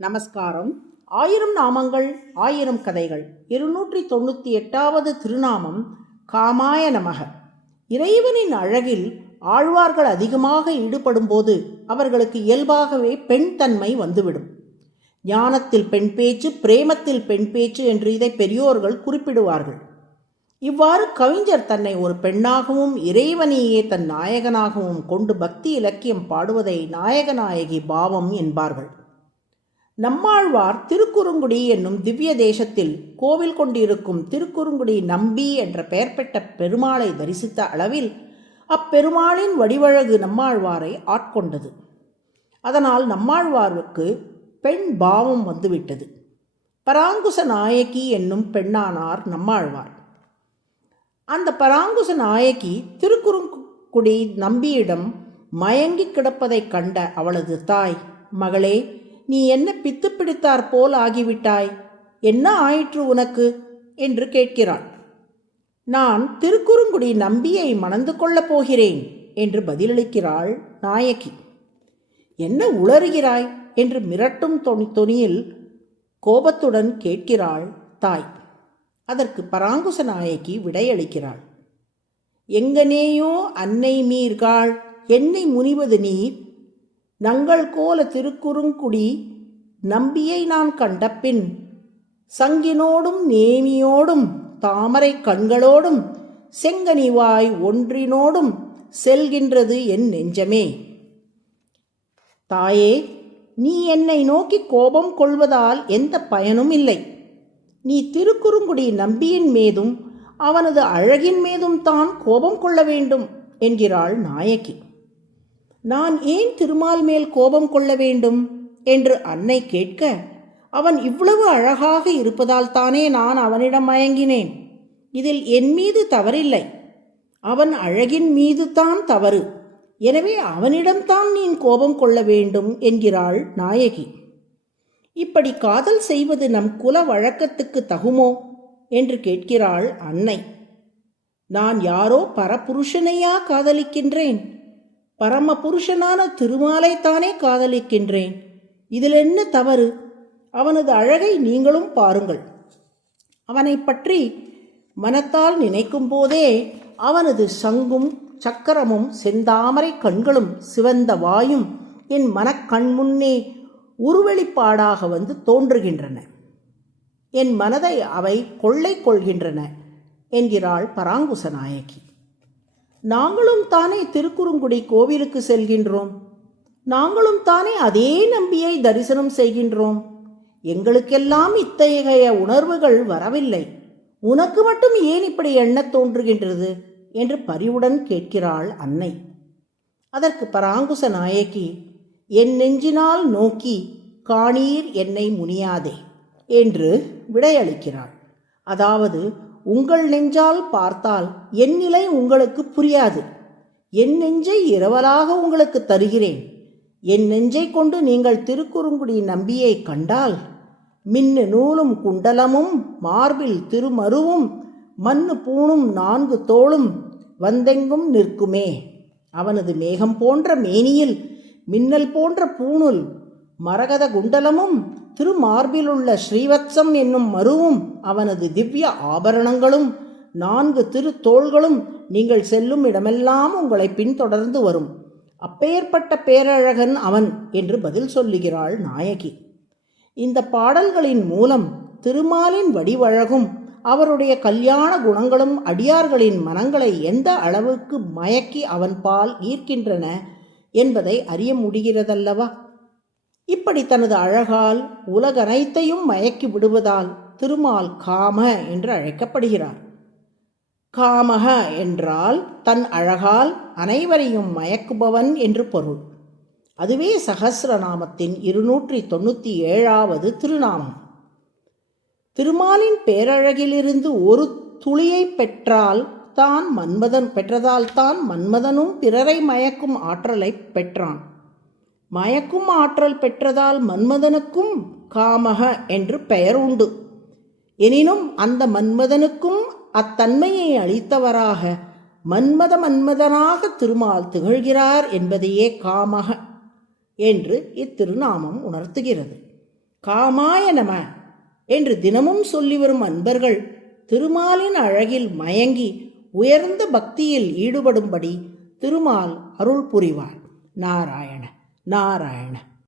நமஸ்காரம். 1000 நாமங்கள் 1000 கதைகள் 298வது திருநாமம் காமாய நமக. இறைவனின் அழகில் ஆழ்வார்கள் அதிகமாக ஈடுபடும்போது அவர்களுக்கு இயல்பாகவே பெண் தன்மை வந்துவிடும். ஞானத்தில் பெண் பேச்சு, பிரேமத்தில் பெண் பேச்சு என்று இதை பெரியோர்கள் குறிப்பிடுவார்கள். இவ்வாறு கவிஞர் தன்னை ஒரு பெண்ணாகவும் இறைவனையே தன் நாயகனாகவும் கொண்டு பக்தி இலக்கியம் பாடுவதை நாயகநாயகி பாவம் என்பார்கள். நம்மாழ்வார் திருக்குறுங்குடி என்னும் திவ்ய தேசத்தில் கோவில் கொண்டிருக்கும் திருக்குறுங்குடி நம்பி என்ற பெயர் பெற்ற பெருமாளை தரிசித்த அளவில் அப்பெருமாளின் வடிவழகு நம்மாழ்வாரை ஆட்கொண்டது. அதனால் நம்மாழ்வாருக்கு பெண் பாவம் வந்துவிட்டது. பராங்குச நாயகி என்னும் பெண்ணானார் நம்மாழ்வார். அந்த பராங்குச நாயகி திருக்குறுங்குடி நம்பியிடம் மயங்கி கிடப்பதைக் கண்ட அவளது தாய், மகளே, நீ என்ன பித்து பிடித்தாற் போல் ஆகிவிட்டாய், என்ன ஆயிற்று உனக்கு என்று கேட்கிறாள். நான் திருக்குறுங்குடி நம்பியை மணந்து கொள்ளப் போகிறேன் என்று பதிலளிக்கிறாள் நாயகி. என்ன உளறுகிறாய் என்று மிரட்டும் தொனியில் கோபத்துடன் கேட்கிறாள் தாய். அதற்கு பராங்குச நாயகி விடையளிக்கிறாள். எங்கனேயோ அன்னை மீர்காள் என்னை முனிவது நீர், நங்கள் கோல திருக்குறுங்குடி நம்பியை நான் கண்டபின் சங்கினோடும் நேமியோடும் தாமரை கண்களோடும் செங்கனிவாய் ஒன்றினோடும் செல்கின்றது என் நெஞ்சமே. தாயே, நீ என்னை நோக்கி கோபம் கொள்வதால் எந்த பயனும் இல்லை. நீ திருக்குறுங்குடி நம்பியின் மீதும் அவனது அழகின் மீதும் தான் கோபம் கொள்ள வேண்டும் என்கிறாள் நாயகி. நான் ஏன் திருமால் மேல் கோபம் கொள்ள வேண்டும் என்று அன்னை கேட்க, அவன் இவ்வளவு அழகாக இருப்பதால் தானே நான் அவனிடம் மயங்கினேன். இதில் என் மீது தவறில்லை, அவன் அழகின் மீது தான் தவறு. எனவே அவனிடம்தான் நீ கோபம் கொள்ள வேண்டும் என்கிறாள் நாயகி. இப்படி காதல் செய்வது நம் குல வழக்கத்துக்கு தகுமோ என்று கேட்கிறாள் அன்னை. நான் யாரோ பரபுருஷனையா காதலிக்கின்றேன்? பரம புருஷனான திருமாலைத்தானே காதலிக்கின்றேன். இதில் என்ன தவறு? அவனது அழகை நீங்களும் பாருங்கள். அவனை பற்றி மனத்தால் நினைக்கும் போதே அவனது சங்கும் சக்கரமும் செந்தாமரை கண்களும் சிவந்த வாயும் என் மனக்கண் முன்னே உருவெளிப்பாடாக வந்து தோன்றுகின்றன. என் மனதை அவை கொள்ளை கொள்கின்றன என்கிறாள் பராங்குச நாயகி. நாங்களும் தானே திருக்குறுங்குடி கோவிலுக்கு செல்கின்றோம். நாங்களும் தானே அதே நம்பியை தரிசனம் செய்கின்றோம். எங்களுக்கெல்லாம் இத்தகைய உணர்வுகள் வரவில்லை. உனக்கு மட்டும் ஏன் இப்படி எண்ணத் தோன்றுகின்றது என்று பரிவுடன் கேட்கிறாள் அன்னை. அதற்கு பராங்குச நாயகி, என் நெஞ்சினால் நோக்கி காணீர் என்னை முனியாதே என்று விடையளிக்கிறாள். அதாவது, உங்கள் நெஞ்சால் பார்த்தால் என் நிலை உங்களுக்கு புரியாது. என் நெஞ்சை இரவலாக உங்களுக்கு தருகிறேன். என் நெஞ்சை கொண்டு நீங்கள் திருக்குறுங்குடி நம்பியை கண்டால் மின்னு நூலும் குண்டலமும் மார்பில் திருமருவும் மண்ணு பூணும் 4 தோளும் வந்தெங்கும் நிற்குமே. அவனது மேகம் போன்ற மேனியில் மின்னல் போன்ற பூணுல் மரகத குண்டலமும் திருமார்பிலுள்ள ஸ்ரீவத்சம் என்னும் மருவும் அவனது திவ்ய ஆபரணங்களும் 4 திருத்தோள்களும் நீங்கள் செல்லும் இடமெல்லாம் உங்களை பின்தொடர்ந்து வரும். அப்பேற்பட்ட பேரழகன் அவன் என்று பதில் சொல்லுகிறாள் நாயகி. இந்த பாடல்களின் மூலம் திருமாலின் வடிவழகும் அவருடைய கல்யாண குணங்களும் அடியார்களின் மனங்களை எந்த அளவுக்கு மயக்கி அவன் பால் ஈர்க்கின்றன என்பதை அறிய முடிகிறதல்லவா? இப்படி தனது அழகால் உலகனைத்தையும் மயக்கி விடுவதால் திருமால் காம என்று அழைக்கப்படுகிறார். காமக என்றால் தன் அழகால் அனைவரையும் மயக்குபவன் என்று பொருள். அதுவே சகஸ்ரநாமத்தின் 297வது திருநாமம். திருமாலின் பேரழகிலிருந்து ஒரு துளியை பெற்றால் தான் மன்மதனும் பிறரை மயக்கும் ஆற்றலை பெற்றான். மயக்கும் ஆற்றல் பெற்றதால் மன்மதனுக்கும் காமக என்று பெயர் உண்டு. எனினும் அந்த மன்மதனுக்கும் அத்தன்மையை அளித்தவராக மன்மதனாக திருமால் திகழ்கிறார் என்பதையே காமக என்று இத்திருநாமம் உணர்த்துகிறது. காமாய நம என்று தினமும் சொல்லி வரும் அன்பர்கள் திருமாலின் அழகில் மயங்கி உயர்ந்த பக்தியில் ஈடுபடும்படி திருமால் அருள் புரிவார். நாராயண நாராயண.